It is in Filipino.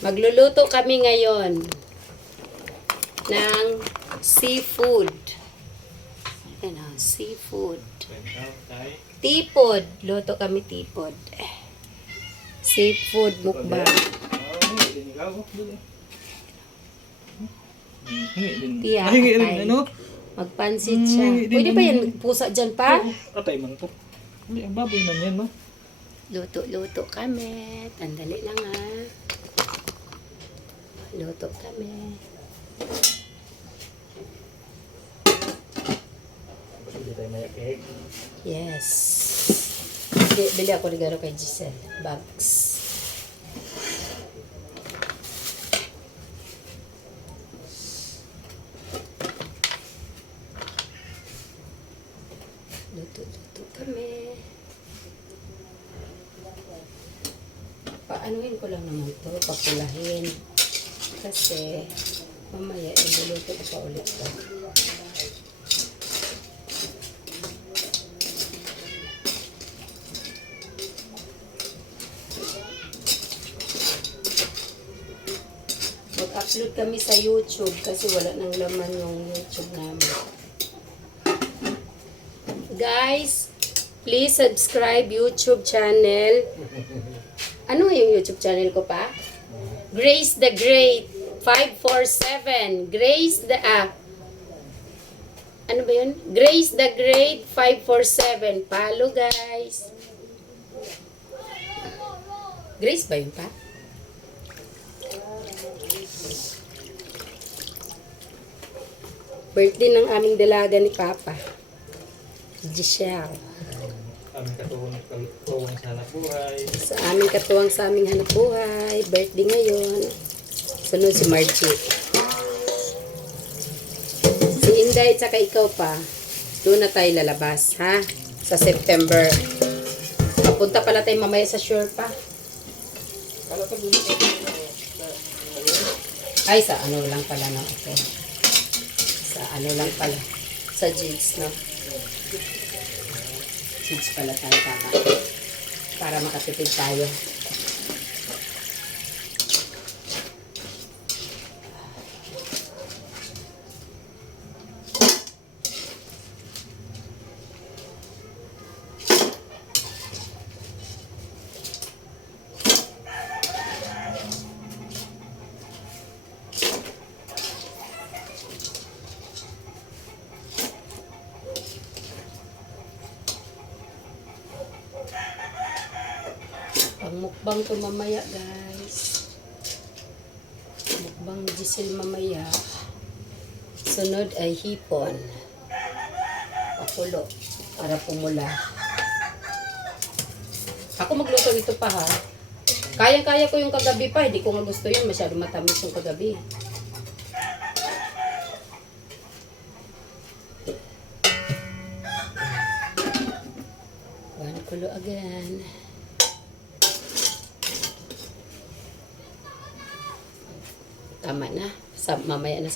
Magluluto kami ngayon ng seafood. Ayan o, seafood. Tipod. Luto kami tipod. Seafood mukbang. Tiya, atay. Magpansit siya. Pwede ba yan pusa dyan pa? Atay man po. Hindi, ang baboy man yan, no? Luto-luto kami. Tandali lang ha. Luto kami. Hindi tayo may egg. Yes. Bili ako regalo kay Giselle. Bags. Luto-luto kami. Paanuhin ko lang naman to. Papulahin. Kasi mamaya iluluto ko pa ulit to. Mag-upload kami sa YouTube kasi wala nang laman yung YouTube namin. Guys, please subscribe YouTube channel. Ano yung YouTube channel ko pa? Grace the Great 547. Grace the ano ba yun? Grace the Great 547. Follow guys. Grace ba yun pa? Birthday ng aming dalaga ni Papa. Giselle. Aming katuwang sa hanap buhay. Sa aming katuwang sa aming hanap buhay. Birthday ngayon. Sunod si Margie. Si Inday at saka ikaw pa. Doon na tayo lalabas, ha? Sa September. Papunta pala tayo mamaya sa Shore pa. Ay, sa ano lang pala, no? Okay. Sa ano lang pala. Sa Jigs, no? Jigs pala tayo kaka. Para makatipid tayo. Mukbang to mamaya guys. Mukbang ni Giselle mamaya. Sunod ay hipon. Pakulo. Para pumula. Ako magluto nito pa ha. Kaya-kaya ko yung kagabi pa. Hindi ko nga gusto yun. Masyado matamis yung kagabi. Kulo again. Tama na. Mamaya na